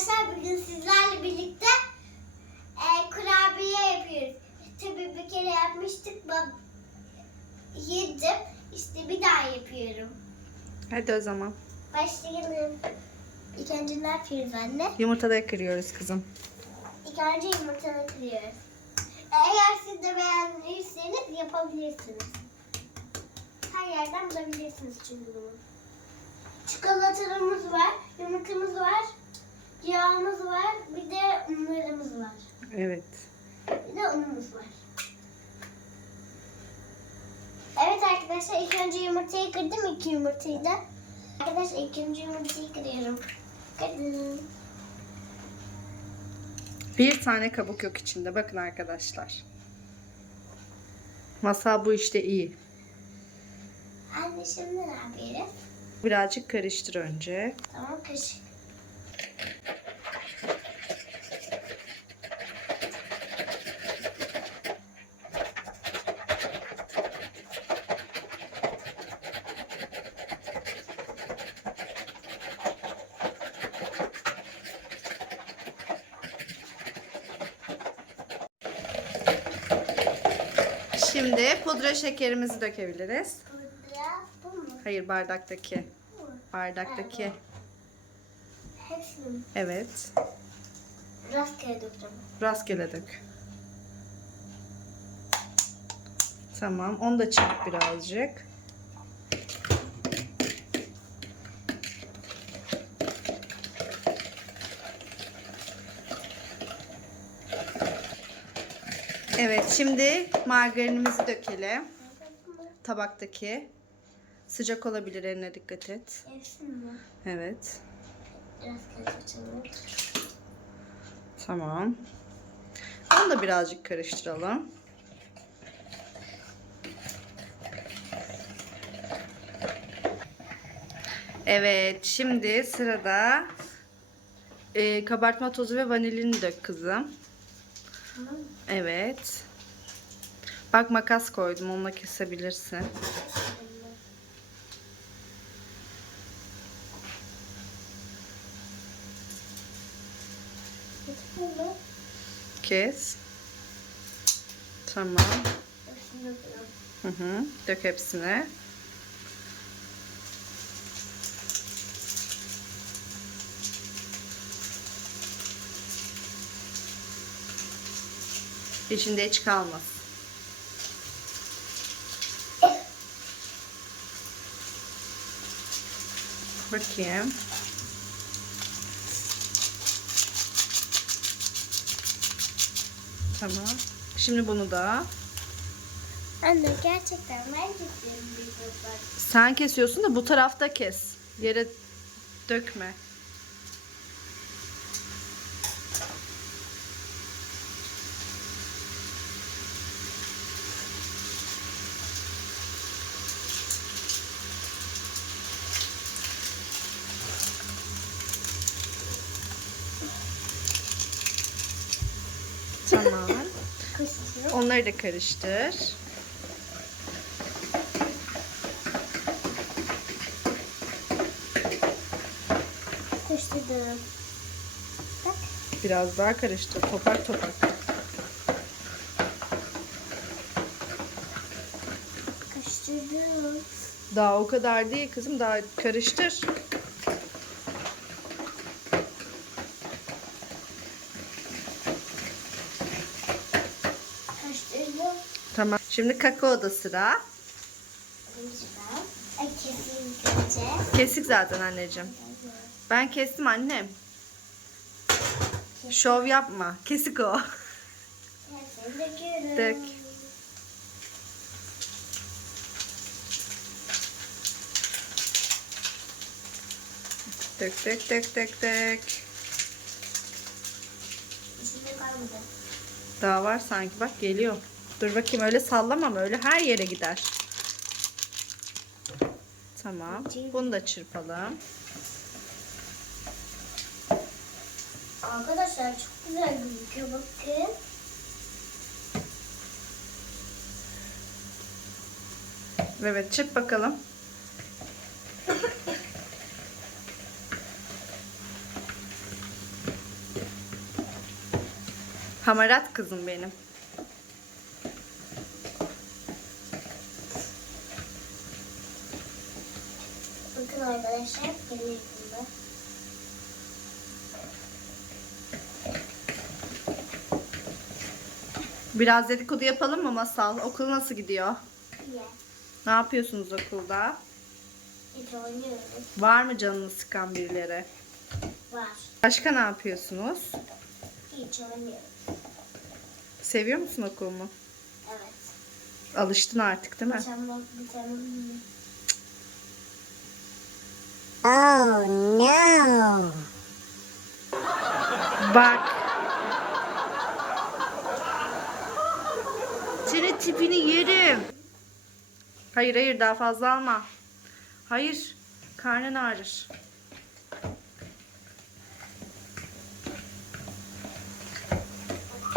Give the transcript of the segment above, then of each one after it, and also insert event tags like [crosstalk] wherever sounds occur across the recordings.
arkadaşlar bugün sizlerle birlikte e, kurabiye yapıyoruz. Tabii bir kere yapmıştık. Bab yedim. İşte bir daha yapıyorum. Hadi o zaman. Başlayalım. İlk önce ne yapıyoruz anne? Yumurtada kırıyoruz kızım. İlk önce yumurtaları kırıyoruz. Eğer siz de beğendiyseniz yapabilirsiniz. Her yerden bulabilirsiniz çünkü bunu. Çikolatamız var, yumurtamız var, yağımız var, bir de unlarımız var. Evet. Bir de unumuz var. Evet arkadaşlar ilk önce yumurtayı kırdım iki yumurtayı da. Arkadaşlar ilk önce yumurtayı kırıyorum. Kırdım. Bir tane kabuk yok içinde. Bakın arkadaşlar. Masal bu işte iyi. Anne şimdi ne yapıyoruz? Birazcık karıştır önce. Tamam kaşık. Şimdi pudra şekerimizi dökebiliriz. Pudra bu mu? Hayır bardaktaki. Bu. Bardaktaki. Mi? Evet. Rastgele dökeceğim. Rastgele dök. Tamam. Onu da çırp birazcık. Evet, şimdi margarinimizi dökelim. Tabaktaki. Sıcak olabilir eline dikkat et. Evet. Tamam. Onu da birazcık karıştıralım. Evet, şimdi sırada e, kabartma tozu ve vanilini dök kızım. Tamam? Evet. Bak makas koydum, onunla kesebilirsin. Hepsini mi? Kes. Tamam. Hı hı. Dök hepsine. İçinde hiç kalmaz. Bakayım. Tamam. Şimdi bunu da Anne gerçekten ben kesiyorum bir. Sen kesiyorsun da bu tarafta kes. Yere dökme. Tamam. Onları da karıştır. Kıştırdım. Bak. Biraz daha karıştır. Topak topak. Kıştırdım. Daha o kadar değil kızım. Daha karıştır. Tamam. Şimdi kakao da sıra. Kesik zaten anneciğim. Ben kestim annem. Şov yapma. Kesik o. Dök. Dök dök dök dök dök. Daha var sanki bak geliyor. Dur bakayım öyle sallamam öyle her yere gider. Tamam. Bunu da çırpalım. Arkadaşlar çok güzel gözüküyor bakın. Evet çırp bakalım. Hamarat kızım benim. Bakın arkadaşlar benim bunda. Biraz dedikodu yapalım mı Masal? Okul nasıl gidiyor? Ye. Ne yapıyorsunuz okulda? Hiç oynuyoruz. Var mı canını sıkan birileri? Var. Başka ne yapıyorsunuz? Hiç oynuyoruz. Seviyor musun okulunu? Evet. Alıştın artık değil mi? Tamam, tamam. Oh no! Bak. Senin tipini yerim. Hayır hayır daha fazla alma. Hayır. Karnın ağrır.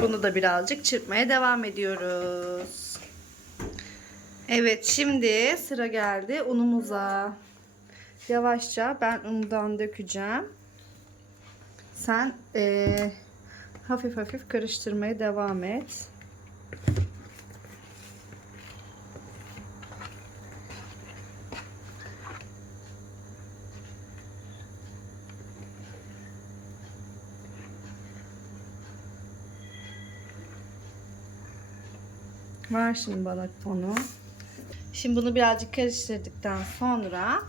Bunu da birazcık çırpmaya devam ediyoruz. Evet şimdi sıra geldi unumuza. Yavaşça ben undan dökeceğim. Sen eee, hafif hafif karıştırmaya devam et. Ver şimdi bana onu. Şimdi bunu birazcık karıştırdıktan sonra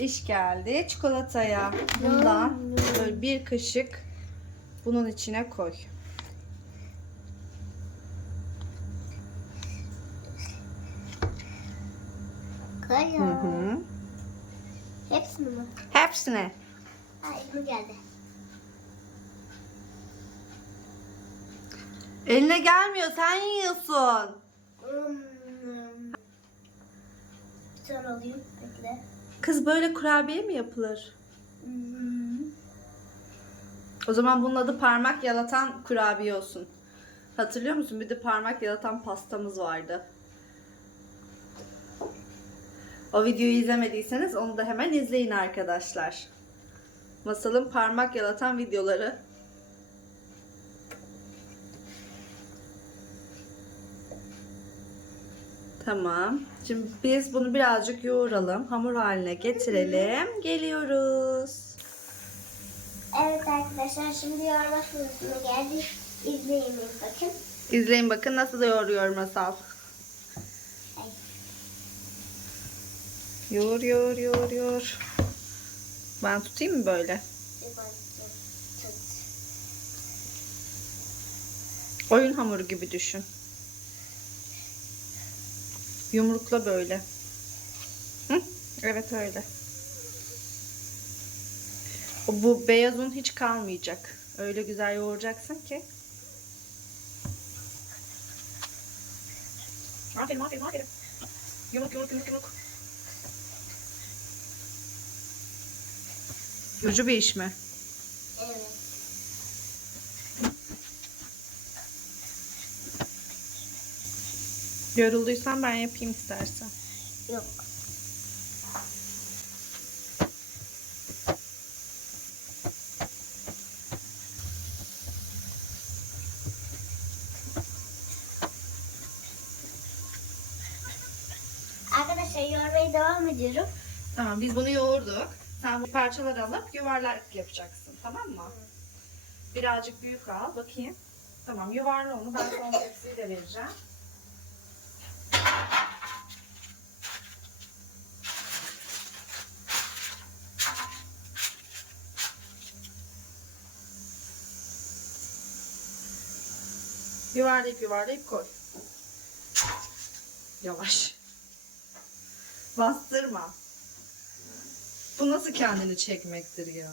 iş geldi çikolataya. Bundan böyle bir kaşık bunun içine koy. Hı Kaya. hı. Hepsini mi? Hepsine. Ay bu geldi. Eline gelmiyor sen yiyorsun. Hmm. Bir tane alayım. Bekle. Kız böyle kurabiye mi yapılır? O zaman bunun adı parmak yalatan kurabiye olsun. Hatırlıyor musun? Bir de parmak yalatan pastamız vardı. O videoyu izlemediyseniz onu da hemen izleyin arkadaşlar. Masalın parmak yalatan videoları. Tamam. Şimdi biz bunu birazcık yoğuralım. Hamur haline getirelim. Geliyoruz. Evet arkadaşlar şimdi yoğurma sırasına geldik. İzleyin bakın. İzleyin bakın nasıl yoğuruyor masal. Ay. Yoğur yoğur yoğur yoğur. Ben tutayım mı böyle? Oyun hamuru gibi düşün. Yumrukla böyle. Hı? Evet öyle. Bu beyaz un hiç kalmayacak. Öyle güzel yoğuracaksın ki. Aferin aferin aferin. Yumruk yumruk yumruk yumruk. Yorucu bir iş mi? Evet. Yorulduysan ben yapayım istersen. Yok. Arkadaşlar yoğurmaya devam ediyorum. Tamam biz bunu yoğurduk. Sen bu parçaları alıp yuvarlak yapacaksın tamam mı? Birazcık büyük al bakayım. Tamam yuvarla onu ben son tepsiyi de vereceğim. Yuvarlayıp yuvarlayıp koy. Yavaş. Bastırma. Bu nasıl kendini çekmektir ya?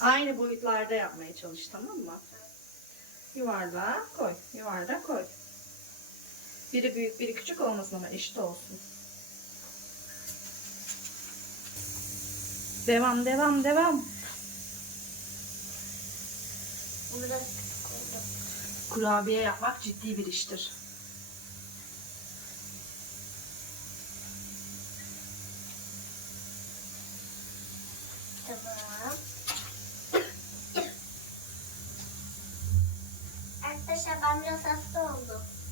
Aynı boyutlarda yapmaya çalış tamam mı? Yuvarla koy. Yuvarla koy. Biri büyük biri küçük olmasın ama eşit olsun. Devam devam devam. Kurabiye yapmak ciddi bir iştir. Tamam. Arkadaşlar ben biraz.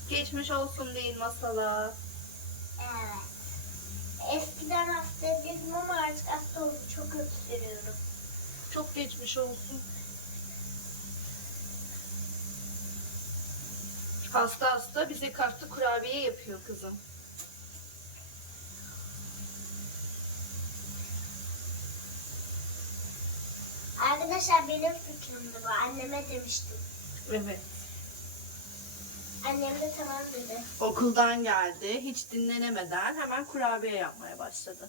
Geçmiş olsun değil masala. Evet. Eskiden hasta değildim ama artık hasta oldum. Çok öksürüyorum. Çok geçmiş olsun. Hasta hasta bize kalktı kurabiye yapıyor kızım. Arkadaşlar benim fikrimdi bu. Anneme demiştim. Evet. Annem de tamam dedi. Okuldan geldi. Hiç dinlenemeden hemen kurabiye yapmaya başladı.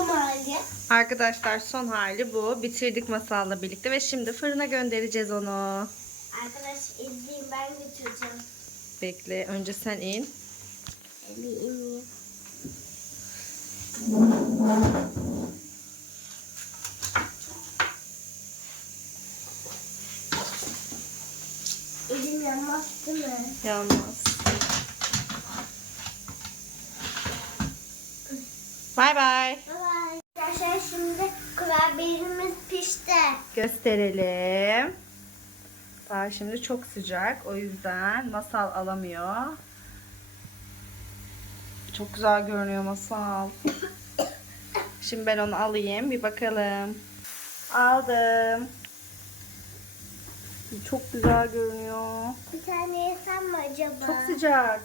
Şanslı hali. Arkadaşlar son hali bu. Bitirdik masalla birlikte ve şimdi fırına göndereceğiz onu. Arkadaş izleyin ben götüreceğim. Bekle önce sen in. Eli ineyim. Elim yanmaz değil mi? Yanmaz. Gösterelim. Daha şimdi çok sıcak. O yüzden masal alamıyor. Çok güzel görünüyor masal. [coughs] Şimdi ben onu alayım. Bir bakalım. Aldım. Çok güzel görünüyor. Bir tane yesem mi acaba? Çok sıcak.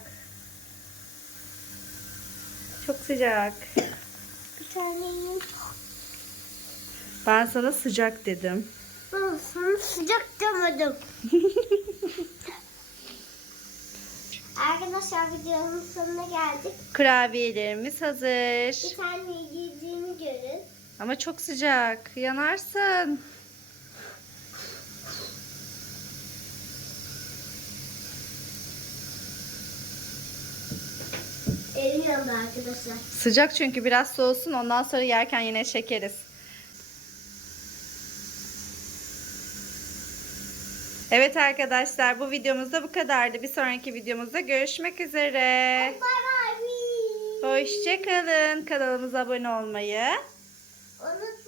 Çok sıcak. Bir tane yiyeyim. Ben sana sıcak dedim. Sana sıcak demedim. [laughs] Arkadaşlar videonun sonuna geldik. Kurabiyelerimiz hazır. Bir tane yediğini görün. Ama çok sıcak. Yanarsın. Elim yandı arkadaşlar. Sıcak çünkü biraz soğusun. Ondan sonra yerken yine çekeriz. Evet arkadaşlar bu videomuzda bu kadardı. Bir sonraki videomuzda görüşmek üzere. Hoşçakalın. Kanalımıza abone olmayı. Unutmayın.